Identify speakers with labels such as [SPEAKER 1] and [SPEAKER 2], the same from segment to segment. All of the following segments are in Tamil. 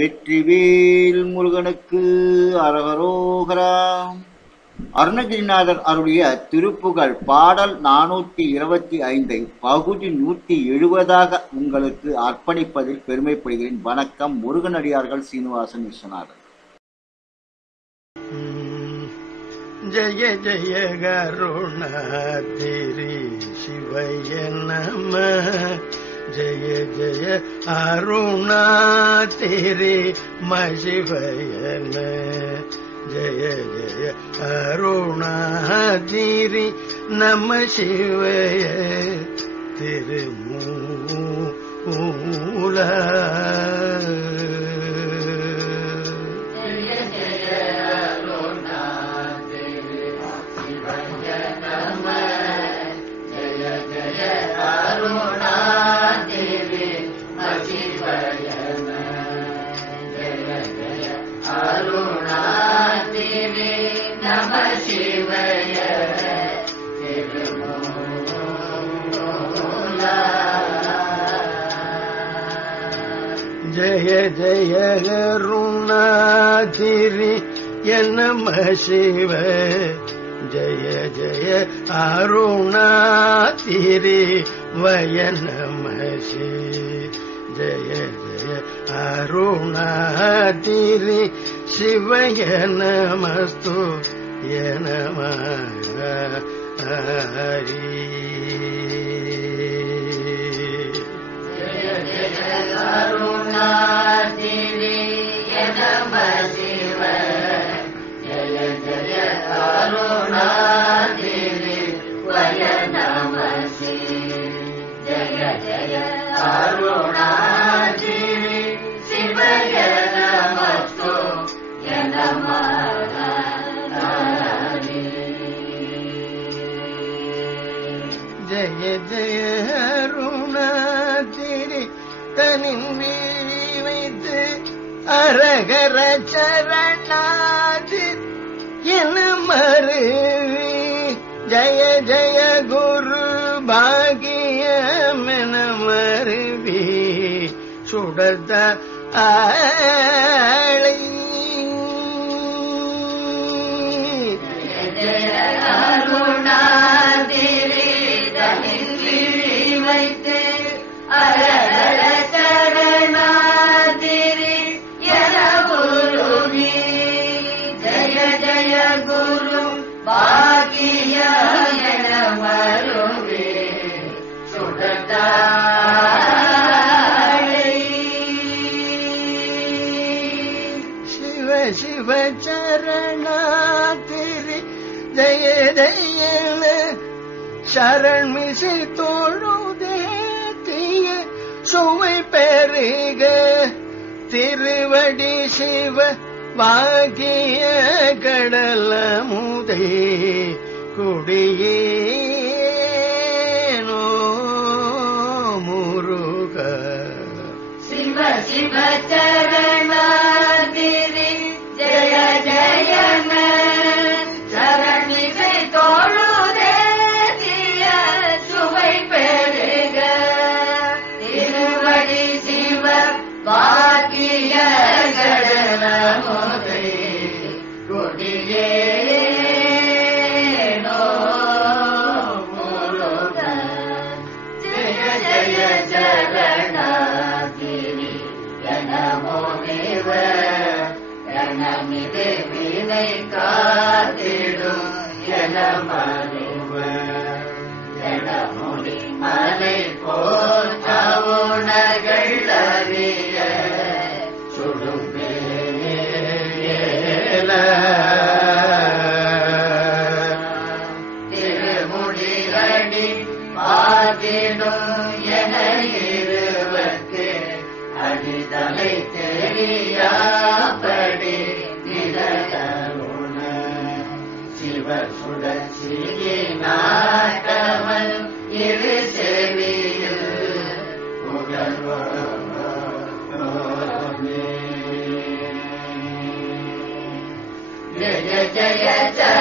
[SPEAKER 1] வெற்றிவேல் முருகனுக்கு அரகரோகரா. அருணகிரிநாதர் அருடைய திருப்புகழ் பாடல் நானூத்தி இருபத்தி ஐந்தை பகுதி நூத்தி எழுபதாக உங்களுக்கு அர்ப்பணிப்பதில் பெருமைப்படுகிறேன். வணக்கம் முருகனடியார்கள் சீனிவாசன் விஸ்வநாதன்
[SPEAKER 2] ஜய ஜய கருணாதிரி சிவய நம. ஜய ஜய அருணாதிரி மசிவயன ஜய ஜய அருணாதிரி நம சிவய. திருமூல ஜய ஜய கருணாதிரி நம சிவ? ஜய ஜய அருணாதிரி வய நம ஜய ஜய அருணாதிரி சிவய நமஸ்து ய நம ஹரி. ஜய ஜய அருணாதிரி தனின் வீழி வைத்து அரகர சரணாதி சுடத ஆளை சரண்மிசை தோழுதே தீய சுவை பெருக. திருவடி சிவ வாகிய கடல முதே குடியேனோ முருக.
[SPEAKER 3] சிவ சிவ சரண காத்திடும் என மறிவ மலை போற்றவுணர்கள் அறிய. சுடும் திருமுடிகளி பாதிடும் என இருவர்க்கு அடிதலை தெரியாபடி சிவ சுடசியே நாட்டவன் இரு செவியில் ஜய ஜய சரணாதிரி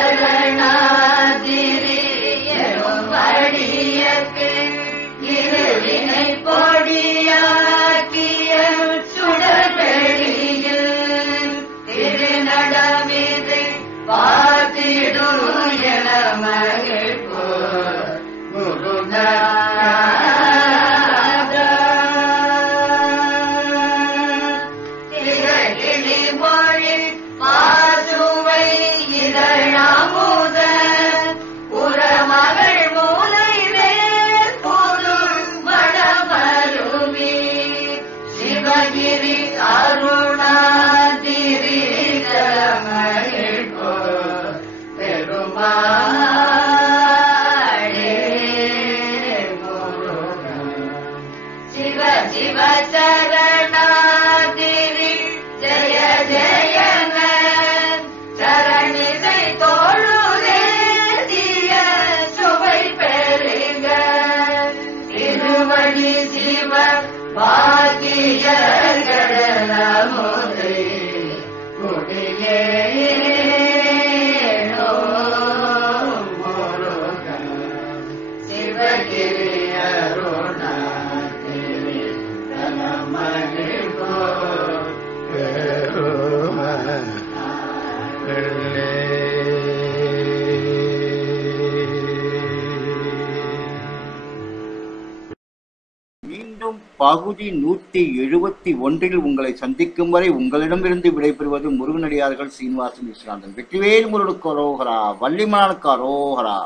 [SPEAKER 1] மீண்டும் பகுதி நூத்தி எழுபத்தி ஒன்றில் உங்களை சந்திக்கும் வரை உங்களிடமிருந்து விடைபெறுவது முருகனடியார்கள் சீனிவாசன் விஸ்வநாதன். வெற்றிவேல் முருகனுக்கு அரோகரா வள்ளிமலனுக்கு அரோகரா.